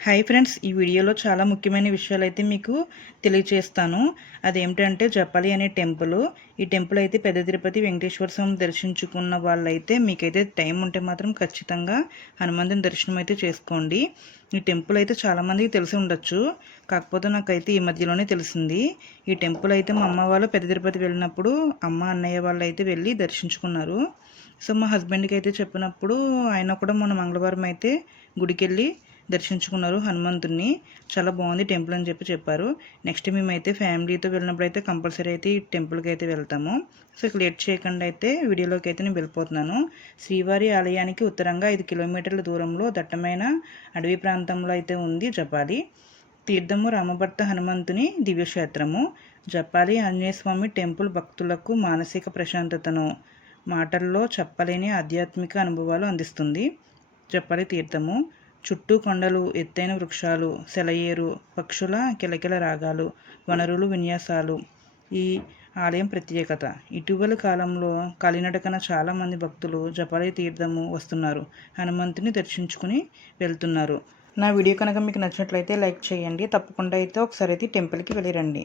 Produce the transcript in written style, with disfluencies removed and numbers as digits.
Hi friends, ఈ వీడియోలో చాలా ముఖ్యమైన విషయాలైతే మీకు తెలియజేస్తాను. అదేమిటంటే జపాలి అనే టెంపుల్. ఈ టెంపుల్ అయితే పెద్ద తిరుపతి వెంకటేశ్వర స్వామి దర్శించుకున్న వాళ్ళైతే మీకైతే టైం ఉంటే మాత్రం ఖచ్చితంగా హనుమంతుని దర్శనం అయితే చేసుకోండి. ఈ టెంపుల్ అయితే చాలామందికి తెలిసి ఉండొచ్చు, కాకపోతే నాకైతే ఈ మధ్యలోనే తెలిసింది. ఈ టెంపుల్ అయితే మా అమ్మ వాళ్ళు పెద్ద తిరుపతి వెళ్ళినప్పుడు అమ్మ అన్నయ్య వాళ్ళు అయితే వెళ్ళి దర్శించుకున్నారు. సో మా హస్బెండ్కి అయితే చెప్పినప్పుడు ఆయన కూడా మొన్న మంగళవారం అయితే గుడికి వెళ్ళి దర్శించుకున్నారు హనుమంతుడిని. చాలా బాగుంది టెంపుల్ అని చెప్పారు. నెక్స్ట్ మేమైతే ఫ్యామిలీతో వెళ్ళినప్పుడు అయితే కంపల్సరీ అయితే ఈ టెంపుల్కి అయితే వెళ్తాము. సో ఇక లేట్ చేయకుండా అయితే వీడియోలోకి అయితే నేను వెళ్ళిపోతున్నాను. శ్రీవారి ఆలయానికి ఉత్తరంగా 5 కిలోమీటర్ల దూరంలో దట్టమైన అడవి ప్రాంతంలో అయితే ఉంది జపాలి. తీర్థము రామభర్త హనుమంతుని దివ్యక్షేత్రము. జపాలి ఆంజనేయ స్వామి టెంపుల్ భక్తులకు మానసిక ప్రశాంతతను మాటల్లో చెప్పలేని ఆధ్యాత్మిక అనుభవాలు అందిస్తుంది. జపాలి తీర్థము చుట్టూ కొండలు, ఎత్తైన వృక్షాలు, సెలయేరు, పక్షుల కిలకిల రాగాలు, వనరులు విన్యాసాలు ఈ ఆలయం ప్రత్యేకత. ఇటీవల కాలంలో కాలినడకన చాలామంది భక్తులు జపాలి తీర్థము వస్తున్నారు, హనుమంతుని దర్శించుకుని వెళ్తున్నారు. నా వీడియో కనుక మీకు నచ్చినట్లయితే లైక్ చేయండి. తప్పకుండా అయితే ఒకసారి అయితే టెంపుల్కి వెళ్ళిరండి.